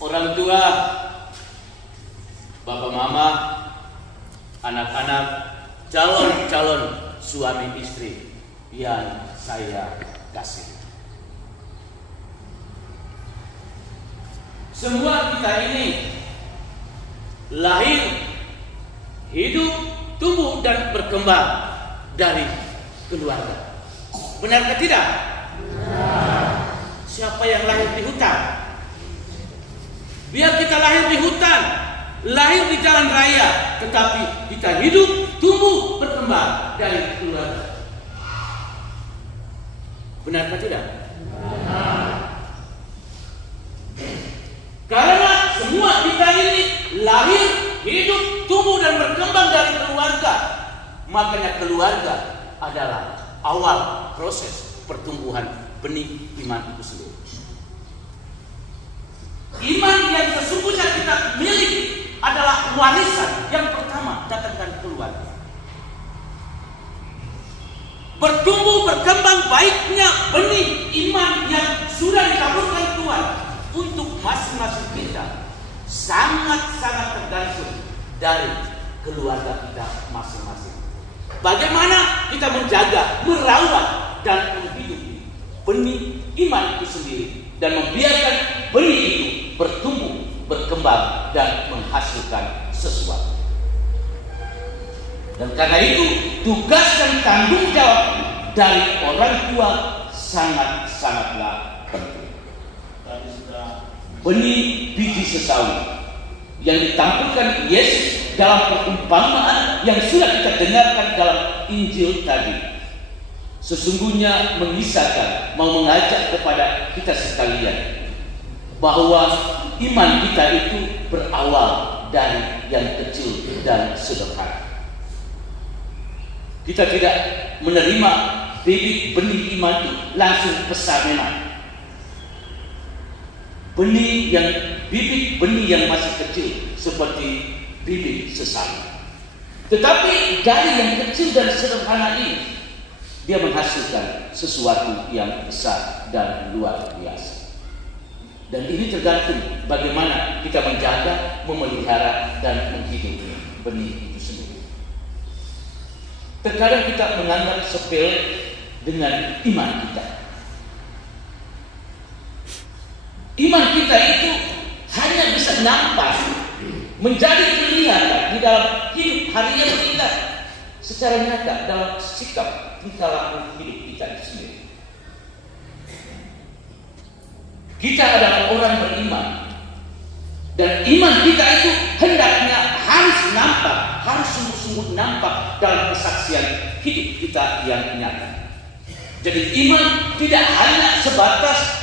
orang tua, bapak mama, anak-anak, calon-calon suami istri yang saya kasih. Semua kita ini lahir, hidup, tumbuh dan berkembang dari keluarga. Benarkah tidak? Siapa yang lahir di hutan? Biar kita lahir di hutan, lahir di jalan raya, tetapi kita hidup, tumbuh, berkembang dari keluarga. Benarkah tidak? Karena semua kita ini lahir, hidup, tumbuh dan berkembang dari keluarga. Makanya keluarga adalah awal proses pertumbuhan benih iman itu sendiri. Iman yang sesungguhnya kita miliki adalah warisan yang pertama datang dari keluarga. Bertumbuh berkembang baiknya benih iman yang sudah ditaburkan Tuhan untuk masing-masing kita sangat-sangat tergantung dari keluarga kita masing-masing. Bagaimana kita menjaga, merawat dan menghidupi benih iman itu sendiri dan membiarkan benih itu bertumbuh, berkembang dan menghasilkan sesuatu. Dan karena itu tugas dan tanggung jawab dari orang tua sangat-sangatlah penting. Benih biji sesawi yang ditampilkan Yesus dalam perumpamaan yang sudah kita dengarkan dalam Injil tadi, sesungguhnya mengisahkan, mau mengajak kepada kita sekalian bahwa iman kita itu berawal dari yang kecil dan sederhana. Kita tidak menerima bibit benih iman itu langsung besar memang. Bibit benih yang masih kecil seperti bibit sesawi. Tetapi dari yang kecil dan sederhana ini dia menghasilkan sesuatu yang besar dan luar biasa. Dan ini tergantung bagaimana kita menjaga, memelihara dan menghidupi benih itu sendiri. Terkadang kita menganggap sepele dengan iman kita. Iman kita itu hanya bisa nampak, menjadi kelihatan di dalam hidup harian kita secara nyata dalam sikap tingkah laku hidup kita sendiri. Kita adalah orang beriman dan iman kita itu hendaknya harus nampak, harus sungguh-sungguh nampak dalam kesaksian hidup kita yang nyata. Jadi iman tidak hanya sebatas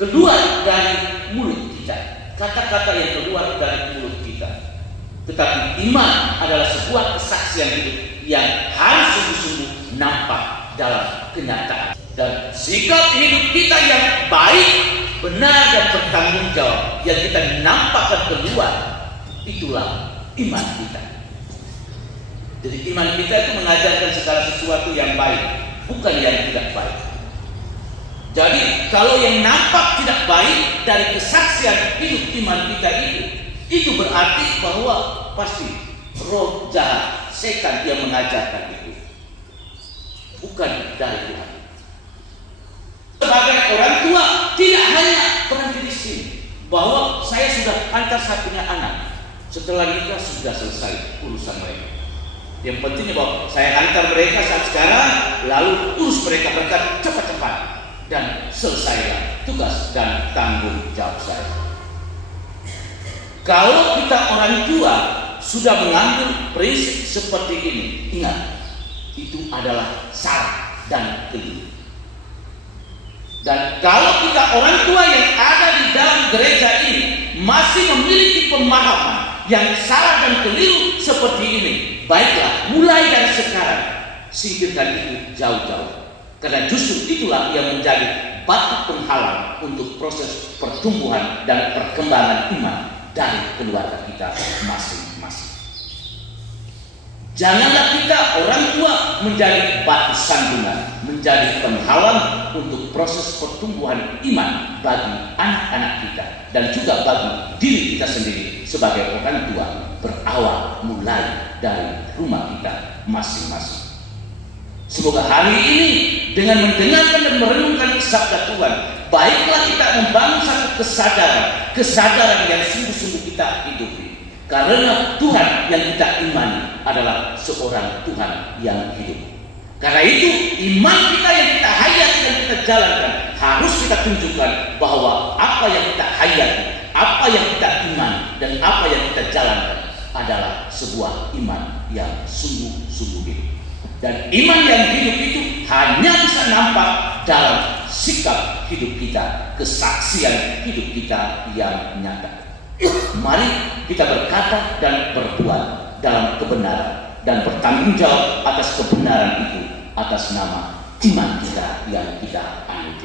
keluar dari mulut kita, kata-kata yang keluar dari mulut kita, tetapi iman adalah sebuah kesaksian hidup yang harus sungguh-sungguh nampak dalam kenyataan. Dan sikap hidup kita yang baik, benar dan bertanggung jawab yang kita nampakkan keluar, itulah iman kita. Jadi iman kita itu mengajarkan segala sesuatu yang baik, bukan yang tidak baik. Jadi kalau yang nampak tidak baik dari kesaksian hidup iman kita itu berarti bahwa pasti roh jahat, setan yang mengajarkan itu, bukan dari Tuhan. Sebagai orang tua tidak hanya berhenti di sini bahwa saya sudah antar satunya anak, setelah nikah sudah selesai urusan mereka. Yang pentingnya bahwa saya antar mereka saat sekarang, lalu urus mereka cepat-cepat dan selesailah tugas dan tanggung jawab saya. Kalau kita orang tua sudah mengambil prinsip seperti ini, ingat, itu adalah salah dan keliru. Dan kalau kita orang tua yang ada di dalam gereja ini masih memiliki pemahaman yang salah dan keliru seperti ini, baiklah, mulai dari sekarang singkirkan itu jauh-jauh. Karena justru itulah yang menjadi batu penghalang untuk proses pertumbuhan dan perkembangan iman dari keluarga kita masing-masing. Janganlah kita orang tua menjadi batu sandungan, menjadi penghalang untuk proses pertumbuhan iman bagi anak-anak kita dan juga bagi diri kita sendiri sebagai orang tua, berawal mulai dari rumah kita masing-masing. Semoga hari ini dengan mendengarkan dan merenungkan sabda Tuhan, baiklah kita membangun satu kesadaran yang sungguh-sungguh kita hidupi. Karena Tuhan yang kita imani adalah seorang Tuhan yang hidup. Karena itu iman kita yang kita hayati dan kita jalankan harus kita tunjukkan bahwa apa yang kita hayati, apa yang kita iman dan apa yang kita jalankan adalah sebuah iman yang sungguh-sungguh hidup. Dan iman yang hidup itu hanya bisa nampak dalam sikap hidup kita, kesaksian hidup kita yang nyata. Mari kita berkata dan berbuat dalam kebenaran dan bertanggung jawab atas kebenaran itu atas nama iman kita yang kita anut.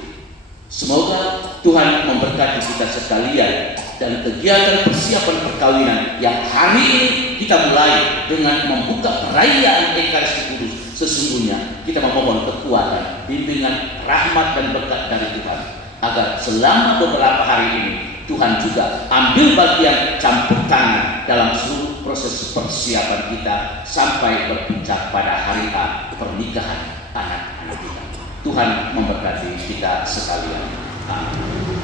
Semoga Tuhan memberkati kita sekalian dan kegiatan persiapan perkawinan yang hari ini kita mulai dengan membuka perayaan Ekaristi Kudus. Sesungguhnya kita memohon kekuatan, bimbingan, rahmat dan berkat dari Tuhan agar selama beberapa hari ini Tuhan juga ambil bagian campur tangan dalam seluruh proses persiapan kita sampai berpuncak pada hari H pernikahan anak-anak kita. Tuhan memberkati kita sekalian. Amin.